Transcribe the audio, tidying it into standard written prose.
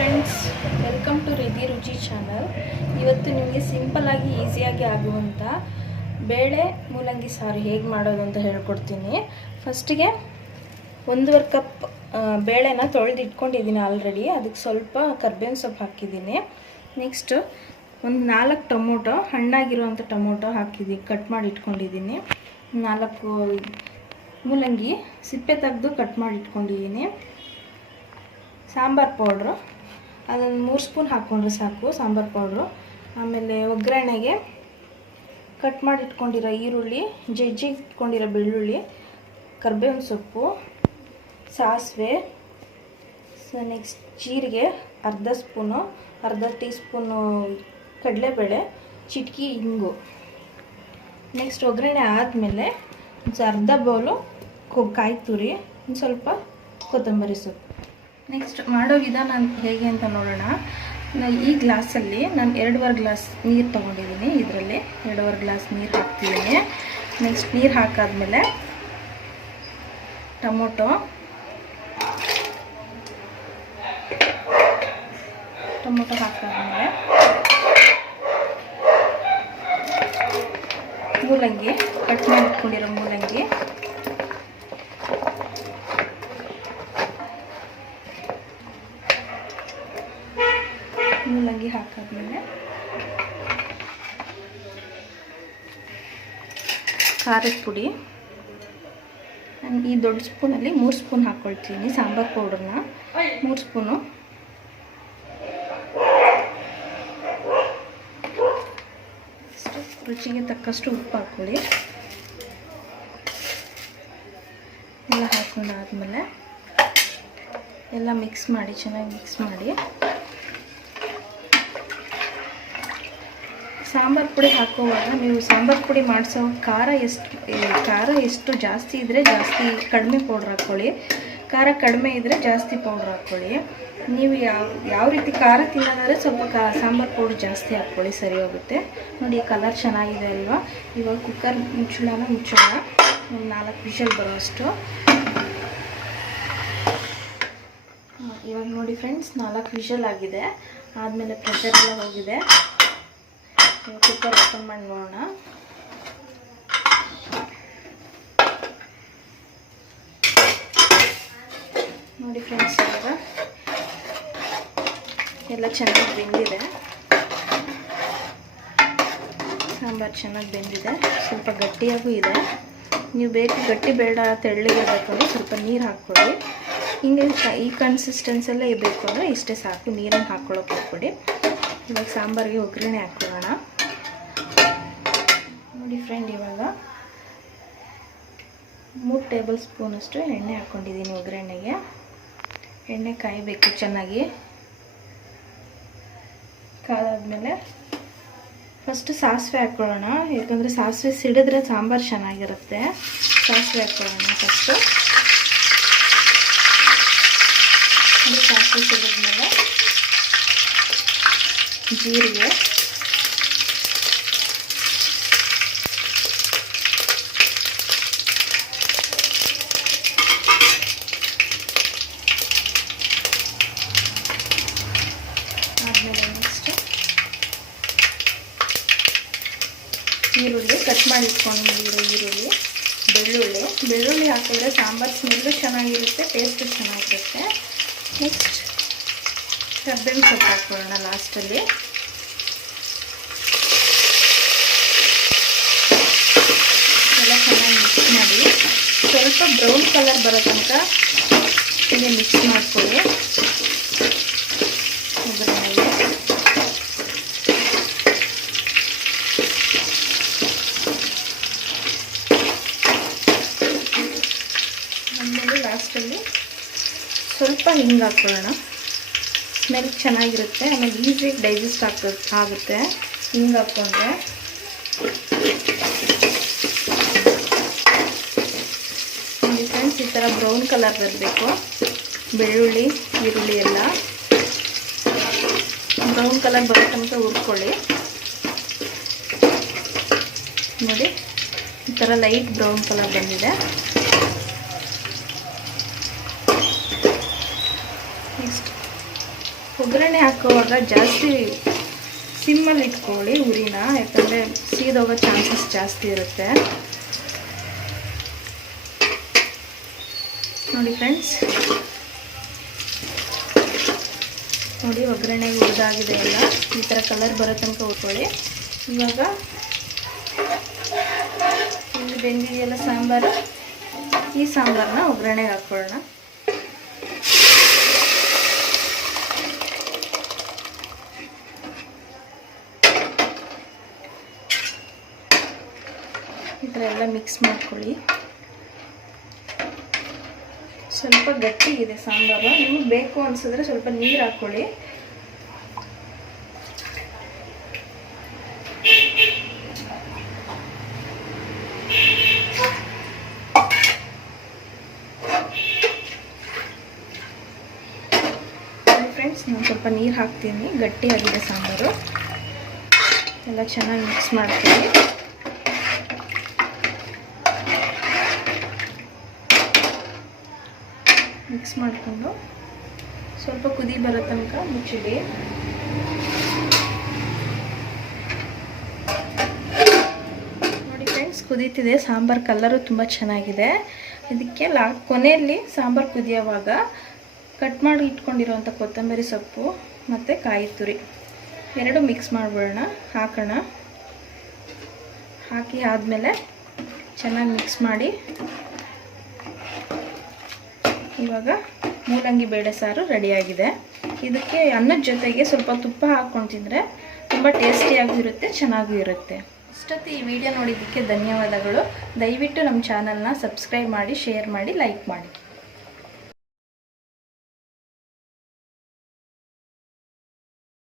Friends, welcome to ರಿಧಿ ರುಚಿ channel. ಇವತ್ತು ನಿಮಗೆ ಸಿಂಪಲ್ಲಾಗಿ ಈಸಿಯಾಗಿ ಆಗುವಂಥ ಬೇಳೆ ಮೂಲಂಗಿ ಸಾರು ಹೇಗೆ ಮಾಡೋದು ಅಂತ ಹೇಳ್ಕೊಡ್ತೀನಿ. ಫಸ್ಟಿಗೆ 1.5 ಕಪ್ ಬೇಳೆನ ತೊಳೆದು ಇಟ್ಕೊಂಡಿದ್ದೀನಿ ಆಲ್ರೆಡಿ. ಅದಕ್ಕೆ ಸ್ವಲ್ಪ ಕರ್ಬೇವಿನ ಸೊಪ್ಪು ಹಾಕಿದ್ದೀನಿ. ನೆಕ್ಸ್ಟ್ ಒಂದು 4 ಟೊಮೊಟೊ, ಹಣ್ಣಾಗಿರುವಂಥ ಟೊಮೊಟೊ ಹಾಕಿದ್ದೀನಿ, ಕಟ್ ಮಾಡಿ ಇಟ್ಕೊಂಡಿದ್ದೀನಿ. 4 ಮೂಲಂಗಿ ಸಿಪ್ಪೆ ತೆಗೆದು ಕಟ್ ಮಾಡಿ ಇಟ್ಕೊಂಡಿದ್ದೀನಿ. ಸಾಂಬಾರು ಪೌಡ್ರು ಅದನ್ನು 3 ಸ್ಪೂನ್ ಹಾಕ್ಕೊಂಡ್ರೆ ಸಾಕು, ಸಾಂಬಾರು ಪೌಡ್ರು. ಆಮೇಲೆ ಒಗ್ಗರಣೆಗೆ ಕಟ್ ಮಾಡಿ ಇಟ್ಕೊಂಡಿರೋ ಈರುಳ್ಳಿ, ಜಜ್ಜಿ ಇಟ್ಕೊಂಡಿರೋ ಬೆಳ್ಳುಳ್ಳಿ, ಕರ್ಬೇವಿನ ಸೊಪ್ಪು, ಸಾಸಿವೆ, ನೆಕ್ಸ್ಟ್ ಜೀರಿಗೆ ಅರ್ಧ ಟೀ ಸ್ಪೂನು ಕಡಲೆಬೇಳೆ, ಚಿಟಕಿ ಇಂಗು. ನೆಕ್ಸ್ಟ್ ಒಗ್ಗರಣೆ ಆದಮೇಲೆ ಅರ್ಧ ಬೌಲು ಕಾಯಿ ತುರಿ, ಒಂದು ಸ್ವಲ್ಪ ಕೊತ್ತಂಬರಿ ಸೊಪ್ಪು. ನೆಕ್ಸ್ಟ್ ಮಾಡೋ ವಿಧಾನ ಹೇಗೆ ಅಂತ ನೋಡೋಣ. ಈ ಗ್ಲಾಸಲ್ಲಿ ನಾನು 2.5 ಗ್ಲಾಸ್ ನೀರು ತೊಗೊಂಡಿದ್ದೀನಿ. ಇದರಲ್ಲಿ 2.5 ಗ್ಲಾಸ್ ನೀರು ಹಾಕ್ತಿದ್ದೀನಿ. ನೆಕ್ಸ್ಟ್ ನೀರು ಹಾಕಾದ್ಮೇಲೆ ಟೊಮೊಟೊ ಹಾಕಾದ್ಮೇಲೆ ಮೂಲಂಗಿ, ಕಟ್ ಮಾಡಿ ಇಟ್ಕೊಂಡಿರೋ ಮೂಲಂಗಿ, ಹಾಕಾದ್ಮೇಲೆ ಖಾರದ ಪುಡಿ. ನಾನು ಈ ದೊಡ್ಡ ಸ್ಪೂನಲ್ಲಿ 3 ಸ್ಪೂನ್ ಹಾಕ್ಕೊಳ್ತೀನಿ ಸಾಂಬಾರು ಪೌಡ್ರನ್ನ, 3 ಸ್ಪೂನು. ರುಚಿಗೆ ತಕ್ಕಷ್ಟು ಉಪ್ಪು ಹಾಕ್ಕೊಳ್ಳಿ. ಎಲ್ಲ ಹಾಕೊಂಡಾದ್ಮೇಲೆ ಎಲ್ಲ ಚೆನ್ನಾಗಿ ಮಿಕ್ಸ್ ಮಾಡಿ ಸಾಂಬಾರು ಪುಡಿ ಹಾಕುವಾಗ ನೀವು ಸಾಂಬಾರು ಪುಡಿ ಮಾಡಿಸೋ ಖಾರ ಎಷ್ಟು ಜಾಸ್ತಿ ಇದ್ದರೆ ಜಾಸ್ತಿ, ಕಡಿಮೆ ಪೌಡ್ರ್ ಹಾಕ್ಕೊಳ್ಳಿ. ಖಾರ ಕಡಿಮೆ ಇದ್ದರೆ ಜಾಸ್ತಿ ಪೌಡ್ರ್ ಹಾಕ್ಕೊಳ್ಳಿ. ನೀವು ಯಾವ ರೀತಿ ಖಾರ ತಿನ್ನೋದಾದರೆ ಸ್ವಲ್ಪ ಸಾಂಬಾರು ಪೌಡ್ರ್ ಜಾಸ್ತಿ ಹಾಕ್ಕೊಳ್ಳಿ, ಸರಿ ಹೋಗುತ್ತೆ. ನೋಡಿ ಕಲರ್ ಚೆನ್ನಾಗಿದೆ ಅಲ್ವಾ. ಇವಾಗ ಕುಕ್ಕರ್ ಮುಚ್ಚೋಣ. ಒಂದು 4 ವಿಷಲ್ ಬರೋಷ್ಟು. ಇವಾಗ ನೋಡಿ ಫ್ರೆಂಡ್ಸ್, 4 ವಿಷಲ್ ಆಗಿದೆ. ಆದಮೇಲೆ ಪ್ರೆಷರ್ ಎಲ್ಲ ಹೋಗಿದೆ. ಕುಕ್ಕರ್ ಓಪನ್ ಮಾಡಿ ನೋಡೋಣ. ನೋಡಿ ಫ್ರೆಂಡ್ಸ್, ಇವಾಗ ಎಲ್ಲ ಚೆನ್ನಾಗಿ ಬೆಂದಿದೆ. ಸಾಂಬಾರು ಚೆನ್ನಾಗಿ ಬೆಂದಿದೆ, ಸ್ವಲ್ಪ ಗಟ್ಟಿಯಾಗೂ ಇದೆ. ನೀವು ಗಟ್ಟಿ ಬೇಡ, ತೆಳ್ಳಗೆ ಬೇಕಂದ್ರೆ ಸ್ವಲ್ಪ ನೀರು ಹಾಕ್ಕೊಳ್ಳಿ. ಹಿಂಗೆ ಈ ಕನ್ಸಿಸ್ಟೆನ್ಸಲ್ಲೇ ಬೇಕು ಅಂದರೆ ಇಷ್ಟೇ ಸಾಕು, ನೀರನ್ನು ಹಾಕ್ಕೊಳ್ಳೋಕೆ ಹೋಗ್ಬಿಡಿ. ಇವಾಗ ಸಾಂಬಾರಿಗೆ ಒಗ್ಗರಣೆ ಹಾಕ್ಕೊಳ್ಳೋಣ. ನೋಡಿ ಫ್ರೆಂಡ್, ಇವಾಗ 3 ಟೇಬಲ್ ಸ್ಪೂನಷ್ಟು ಎಣ್ಣೆ ಹಾಕ್ಕೊಂಡಿದ್ದೀನಿ ಒಗ್ಗರಣೆಗೆ. ಎಣ್ಣೆ ಕಾಯಬೇಕು ಚೆನ್ನಾಗಿ. ಕಾದಾದ್ಮೇಲೆ ಫಸ್ಟ್ ಸಾಸಿವೆ ಹಾಕ್ಕೊಳ್ಳೋಣ, ಯಾಕಂದರೆ ಸಾಸಿವೆ ಸಿಡಿದ್ರೆ ಸಾಂಬಾರು ಚೆನ್ನಾಗಿರುತ್ತೆ. ಸಾಸಿವೆ ಹಾಕ್ಕೊಳ್ಳೋಣ ಫಸ್ಟು. ಸಾಸಿವೆ ಸಿಡಿದ್ಮೇಲೆ ಜೀರಿಗೆ, ಆದಮೇಲೆ ನೆಕ್ಸ್ಟ್ ಈರುಳ್ಳಿ, ಕಟ್ ಮಾಡಿ ಇಟ್ಕೊಂಡಿರೋ ಈರುಳ್ಳಿ, ಬೆಳ್ಳುಳ್ಳಿ ಹಾಕಿದ್ರೆ ಸಾಂಬಾರು ಸ್ಮೆಲ್ಲು ಚೆನ್ನಾಗಿರುತ್ತೆ, ಟೇಸ್ಟು ಚೆನ್ನಾಗಿರುತ್ತೆ. ನೆಕ್ಸ್ಟ್ ಕರ್ಬೇವಿನ ಸೊಪ್ಪು ಹಾಕ್ಕೊಳ್ಳೋಣ ಲಾಸ್ಟಲ್ಲಿ. ಎಲ್ಲ ಚೆನ್ನಾಗಿ ಮಿಕ್ಸ್ ಮಾಡಿ ಸ್ವಲ್ಪ ಬ್ರೌನ್ ಕಲರ್ ಬರೋ ತನಕ ಹೀಗೆ ಮಿಕ್ಸ್ ಮಾಡ್ಕೊಳ್ಳಿ ಒಗ್ಗರಣೆಗೆ. ಆಮೇಲೆ ಲಾಸ್ಟಲ್ಲಿ ಸ್ವಲ್ಪ ಹಿಂಗೆ ಹಾಕ್ಕೊಳ್ಳೋಣ, ಸ್ಮೆಲ್ ಚೆನ್ನಾಗಿರುತ್ತೆ. ಆಮೇಲೆ ಈಸಿಯಾಗಿ ಡೈಜೆಸ್ಟ್ ಆಗುತ್ತೆ ಹಿಂಗೆ ಹಾಕ್ಕೊಂಡ್ರೆ. ನೋಡಿ ಫ್ರೆಂಡ್ಸ್, ಈ ಥರ ಬ್ರೌನ್ ಕಲರ್ ಬರಬೇಕು. ಬೆಳ್ಳುಳ್ಳಿ, ಈರುಳ್ಳಿ ಎಲ್ಲ ಬ್ರೌನ್ ಕಲರ್ ಬರೋ ತನಕ ಹುರ್ಕೊಳ್ಳಿ. ನೋಡಿ ಈ ಥರ ಲೈಟ್ ಬ್ರೌನ್ ಕಲರ್ ಬಂದಿದೆ. ನೆಕ್ಸ್ಟ್ ಒಗ್ಗರಣೆ ಹಾಕುವಾಗ ಜಾಸ್ತಿ ಸಿಮ್ಮಲ್ಲಿ ಇಟ್ಕೊಳ್ಳಿ ಉರಿನ, ಯಾಕಂದರೆ ಸೀದೋಗೋ ಚಾನ್ಸಸ್ ಜಾಸ್ತಿ ಇರುತ್ತೆ. ನೋಡಿ ಫ್ರೆಂಡ್ಸ್, ನೋಡಿ ಒಗ್ಗರಣೆಗೆ ಹುರಿದಾಗಿದೆ ಎಲ್ಲ. ಈ ಥರ ಕಲರ್ ಬರೋ ತನಕ ಹುರ್ಕೊಳ್ಳಿ. ಇವಾಗ ಇಲ್ಲಿ ಬೆಂದಿದೆಯಲ್ಲ ಸಾಂಬಾರು, ಈ ಸಾಂಬಾರನ್ನ ಒಗ್ಗರಣೆಗೆ ಹಾಕ್ಕೊಳ್ಳೋಣ. ಈ ಥರ ಎಲ್ಲ ಮಿಕ್ಸ್ ಮಾಡ್ಕೊಳ್ಳಿ. ಸ್ವಲ್ಪ ಗಟ್ಟಿಗಿದೆ ಸಾಂಬಾರು, ನಿಮಗೆ ಬೇಕು ಅನಿಸಿದ್ರೆ ಸ್ವಲ್ಪ ನೀರು ಹಾಕ್ಕೊಳ್ಳಿ. ಫ್ರೆಂಡ್ಸ್, ನಾನು ಸ್ವಲ್ಪ ನೀರು ಹಾಕ್ತೀನಿ, ಗಟ್ಟಿಯಾಗಿದೆ ಸಾಂಬಾರು. ಎಲ್ಲ ಚೆನ್ನಾಗಿ ಮಿಕ್ಸ್ ಮಾಡ್ತೀನಿ. ಮಿಕ್ಸ್ ಮಾಡಿಕೊಂಡು ಸ್ವಲ್ಪ ಕುದಿ ಬರೋ ತನಕ ಮುಚ್ಚಿಡಿ. ನೋಡಿ ಫ್ರೆಂಡ್ಸ್, ಕುದೀತಿದೆ ಸಾಂಬಾರು. ಕಲರು ತುಂಬ ಚೆನ್ನಾಗಿದೆ. ಇದಕ್ಕೆ ಕೊನೆಯಲ್ಲಿ ಸಾಂಬಾರು ಕುದಿಯೋವಾಗ ಕಟ್ ಮಾಡಿ ಇಟ್ಕೊಂಡಿರೋವಂಥ ಕೊತ್ತಂಬರಿ ಸೊಪ್ಪು ಮತ್ತು ಕಾಯಿ ತುರಿ ಎರಡು ಮಿಕ್ಸ್ ಮಾಡಿಬಿಡೋಣ, ಹಾಕೋಣ. ಹಾಕಿ ಆದಮೇಲೆ ಚೆನ್ನಾಗಿ ಮಿಕ್ಸ್ ಮಾಡಿ ಇವಾಗ ಮೂಲಂಗಿ ಬೇಳೆ ಸಾರು ರೆಡಿಯಾಗಿದೆ. ಇದಕ್ಕೆ ಅನ್ನದ ಜೊತೆಗೆ ಸ್ವಲ್ಪ ತುಪ್ಪ ಹಾಕ್ಕೊಂಡು ತಿಂದರೆ ತುಂಬ ಟೇಸ್ಟಿಯಾಗಿರುತ್ತೆ, ಚೆನ್ನಾಗೂ ಇರುತ್ತೆ. ಇಷ್ಟೊತ್ತು ಈ ವಿಡಿಯೋ ನೋಡಿದ್ದಕ್ಕೆ ಧನ್ಯವಾದಗಳು. ದಯವಿಟ್ಟು ನಮ್ಮ ಚಾನಲ್ನ ಸಬ್ಸ್ಕ್ರೈಬ್ ಮಾಡಿ, ಶೇರ್ ಮಾಡಿ, ಲೈಕ್ ಮಾಡಿ.